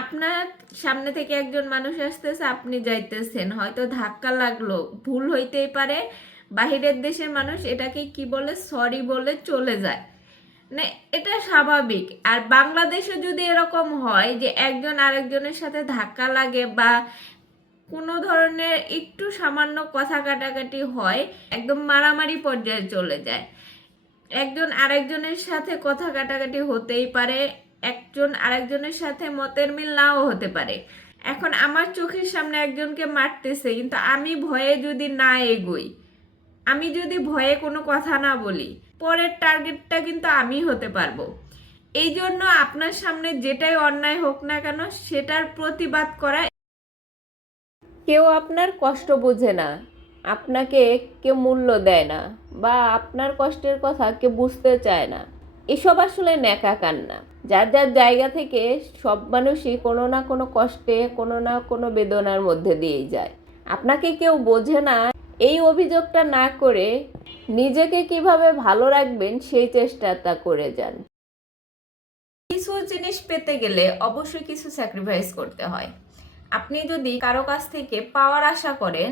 আপনার সামনে থেকে একজন মানুষ আসতেছে, আপনি যাইতেছেন, হয়তো ধাক্কা লাগলো, ভুল হইতেই পারে। বাহিরের দেশের মানুষ এটাকে কি বলে, সরি বলে চলে যায়। মানে এটা স্বাভাবিক। আর বাংলাদেশে যদি এরকম হয় যে একজন আরেকজনের সাথে ধাক্কা লাগে বা কোনো ধরনের একটু সামান্য কথা কাটাকাটি হয়, একদম মারামারি পর্যায়ে চলে যায়। একজন আরেকজনের সাথে কথা কাটাকাটি হতেই পারে, একজন আরেকজনের সাথে মতের মিল নাও হতে পারে। এখন আমার চোখের সামনে একজনকে মারতেছে, কিন্তু আমি ভয়ে যদি না এগোই, আমি যদি ভয়ে কোনো কথা না বলি, পরের টার্গেটটা কিন্তু আমি হতে পারবো। এই জন্য আপনার সামনে যেটাই অন্যায় হোক না কেন সেটার প্রতিবাদ করা। কেউ আপনার কষ্ট বোঝে না, আপনাকে কেউ মূল্য দেয় না, বা আপনার কষ্টের কথা কেউ বুঝতে চায় না, এসব আসলে ন্যাকা কান্না। যার যার জায়গা থেকে সব মানুষই কোনো না কোনো কষ্টে, কোনো না কোনো বেদনার মধ্যে দিয়েই যায়। আপনাকে কেউ বোঝে না, এই অভিযোগটা না করে নিজেকে কিভাবে ভালো রাখবেন সেই চেষ্টাটা করে যান। কিছু জিনিস পেতে গেলে অবশ্যই কিছু স্যাক্রিফাইস করতে হয়। আপনি যদি কারো কাছ থেকে পাওয়ার আশা করেন,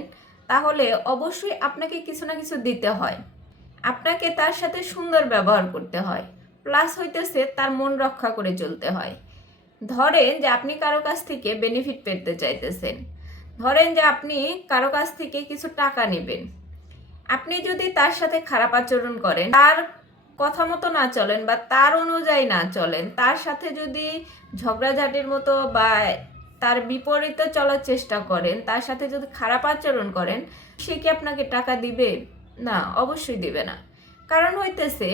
তাহলে অবশ্যই আপনাকে কিছু না কিছু দিতে হয়। আপনাকে তার সাথে সুন্দর ব্যবহার করতে হয়, প্লাস হইতেছে তার মন রক্ষা করে চলতে হয়। ধরেন যে আপনি কারো কাছ থেকে বেনিফিট পেতে চাইতেছেন, ধরেন যে আপনি কারো কাছ থেকে কিছু টাকা নেবেন। আপনি যদি তার সাথে খারাপ আচরণ করেন, তার কথা মতো না চলেন বা তার অনুযায়ী না চলেন, তার সাথে যদি ঝগড়াঝাটির মতো বা তার বিপরীতে চলার চেষ্টা করেন, তার সাথে যদি খারাপ আচরণ করেন, সে কি আপনাকে টাকা দিবে? না, অবশ্যই দিবে না। কারণ হইতেছে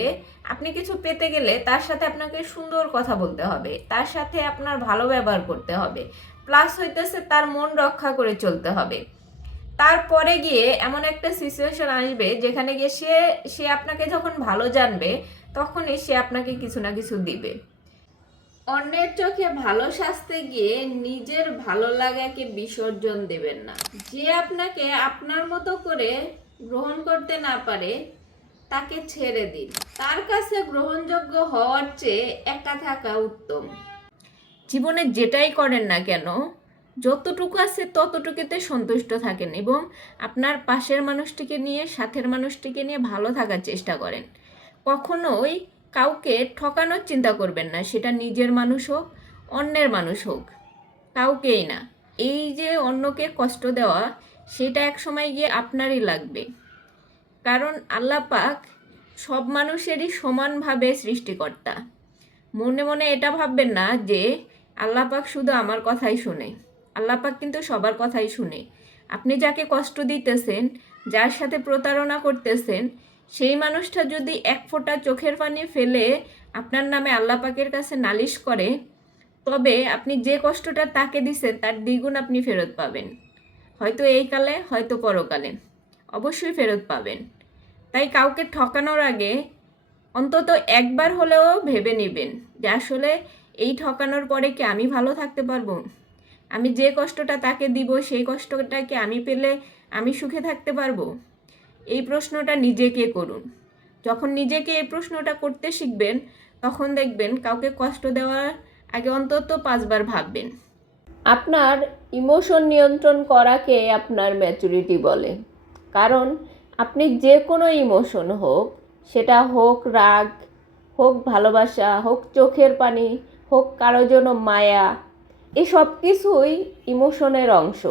আপনি কিছু পেতে গেলে তার সাথে আপনাকে সুন্দর কথা বলতে হবে, তার সাথে আপনার ভালো ব্যবহার করতে হবে, প্লাস হইতেছে তার মন রক্ষা করে চলতে হবে। তারপরে গিয়ে এমন একটা সিচুয়েশন আসবে যেখানে গিয়ে সে সে আপনাকে যখন ভালো জানবে, তখনই সে আপনাকে কিছু না কিছু দিবে। অন্যের চোখে ভালো সাজতে গিয়ে নিজের ভালো লাগাকে বিসর্জন দেবেন না। যে আপনাকে আপনার মতো করে গ্রহণ করতে না পারে, তাকে ছেড়ে দিন। তার কাছে গ্রহণযোগ্য হওয়ার চেয়ে একা থাকা উত্তম। জীবনে যেটাই করেন না কেন, যতটুকু আছে ততটুকুতে সন্তুষ্ট থাকেন এবং আপনার পাশের মানুষটিকে নিয়ে, সাথের মানুষটিকে নিয়ে ভালো থাকার চেষ্টা করেন। কখনোই কাউকে ঠকানোর চিন্তা করবেন না, সেটা নিজের মানুষ হোক, অন্যের মানুষ হোক, কাউকেই না। এই যে অন্যকে কষ্ট দেওয়া, সেটা এক সময় গিয়ে আপনারই লাগবে। কারণ আল্লাহ পাক সব মানুষেরই সমানভাবে সৃষ্টিকর্তা। মনে মনে এটা ভাববেন না যে আল্লাহ পাক শুধু আমার কথাই শুনে। আল্লাহ পাক কিন্তু সবার কথাই শুনে। আপনি যাকে কষ্ট দিতেছেন, যার সাথে প্রতারণা করতেছেন, সেই মানুষটা যদি এক ফোঁটা চোখের পানি ফেলে আপনার নামে আল্লাহ পাকের কাছে নালিশ করে, তবে আপনি যে কষ্টটা তাকে দিচ্ছেন তার দ্বিগুণ আপনি ফেরত পাবেন। হয়তো এই কালে, হয়তো পরকালে, অবশ্যই ফেরত পাবেন। তাই কাউকে ঠকানোর আগে অন্তত একবার হলেও ভেবে নেবেন যে আসলে এই ঠকানোর পরে কি আমি ভালো থাকতে পারবো? আমি যে কষ্টটা তাকে দিব, সেই কষ্টটা কি আমি পেলে আমি সুখে থাকতে পারবো? এই প্রশ্নটা নিজেকে করুন। যখন নিজেকে এই প্রশ্নটা করতে শিখবেন, তখন দেখবেন কাউকে কষ্ট দেওয়ার আগে অন্তত 5বার ভাববেন। আপনার ইমোশন নিয়ন্ত্রণ করাকে আপনার ম্যাচুরিটি বলে। কারণ আপনি যে কোনো ইমোশন হোক, সেটা হোক রাগ, হোক ভালোবাসা, হোক চোখের পানি, হোক কারো জন্য মায়া, এই সব কিছুই ইমোশনের অংশ,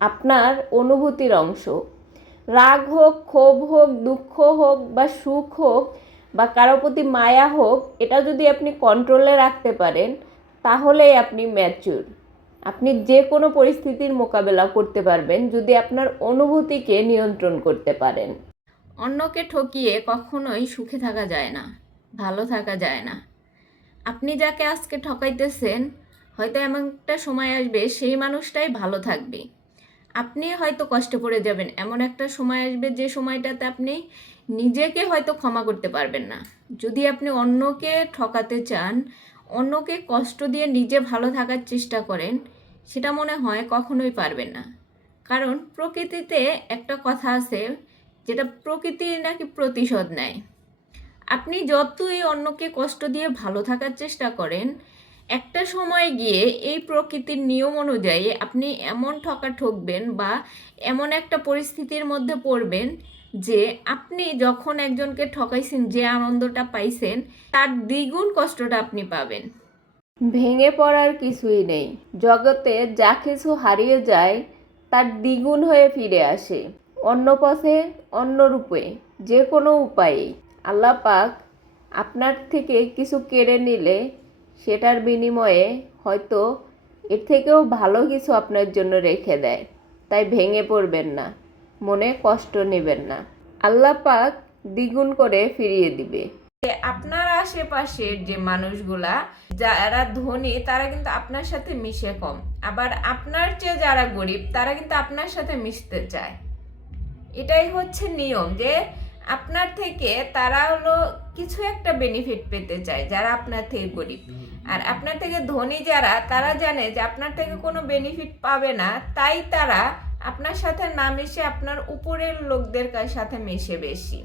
আপনার অনুভূতির অংশ। রাগ হোক, ক্ষোভ হোক, দুঃখ হোক বা সুখ হোক বা কারো প্রতি মায়া হোক, এটা যদি আপনি কন্ট্রোলে রাখতে পারেন, তাহলেই আপনি ম্যাচিউর। আপনি যে কোনো পরিস্থিতির মোকাবেলা করতে পারবেন যদি আপনার অনুভূতিকে নিয়ন্ত্রণ করতে পারেন। অন্যকে ঠকিয়ে কখনোই সুখে থাকা যায় না, ভালো থাকা যায় না। আপনি যাকে আজকে ঠকাইতেছেন, হয়তো এমন একটা সময় আসবে সেই মানুষটাই ভালো থাকবে। আপনি হয়তো কষ্টে পড়ে যাবেন, এমন একটা সময় আসবে যে সময়টাতে আপনি নিজেকে হয়তো ক্ষমা করতে পারবেন না। যদি আপনি অন্যকে ঠকাতে চান, অন্যকে কষ্ট দিয়ে নিজে ভালো থাকার চেষ্টা করেন, সেটা মনে হয় কখনোই পারবেন না। কারণ প্রকৃতিতে একটা কথা আছে, যেটা প্রকৃতি নাকি প্রতিশোধ নেয়। আপনি যতই অন্যকে কষ্ট দিয়ে ভালো থাকার চেষ্টা করেন, একটা সময় গিয়ে এই প্রকৃতির নিয়ম অনুযায়ী আপনি এমন ঠকবেন বা এমন একটা পরিস্থিতির মধ্যে পড়বেন যে আপনি যখন একজনকে ঠকাইছেন, যে আনন্দটা পাইছেন তার দ্বিগুণ কষ্টটা আপনি পাবেন। ভেঙে পড়ার কিছুই নেই, জগতে যা কিছু হারিয়ে যায় তার দ্বিগুণ হয়ে ফিরে আসে, অন্য পথে, অন্য রূপে, যে কোনো উপায়ে। আল্লাহ পাক আপনার থেকে কিছু কেড়ে নিলে সেটার বিনিময়ে হয়তো এর থেকেও ভালো কিছু আপনার জন্য রেখে দেয়। তাই ভেঙে পড়বেন না, মনে কষ্ট নেবেন না, আল্লাহ পাক দ্বিগুণ করে ফিরিয়ে দিবে। আপনার আশেপাশের যে মানুষগুলা যারা ধনী তারা কিন্তু আপনার সাথে মিশে কম, আবার আপনার চেয়ে যারা গরিব তারা কিন্তু আপনার সাথে মিশতে চায়। এটাই হচ্ছে নিয়ম, যে আপনার থেকে তারা হলো কিছু একটা বেনিফিট পেতে চায় যারা আপনার থেকে গরিব, আর আপনার থেকে ধনী যারা তারা জানে যে আপনার থেকে কোনো বেনিফিট পাবে না, তাই তারা আপনার সাথে না মিশে আপনার উপরের লোকদের সাথে মেশে বেশি।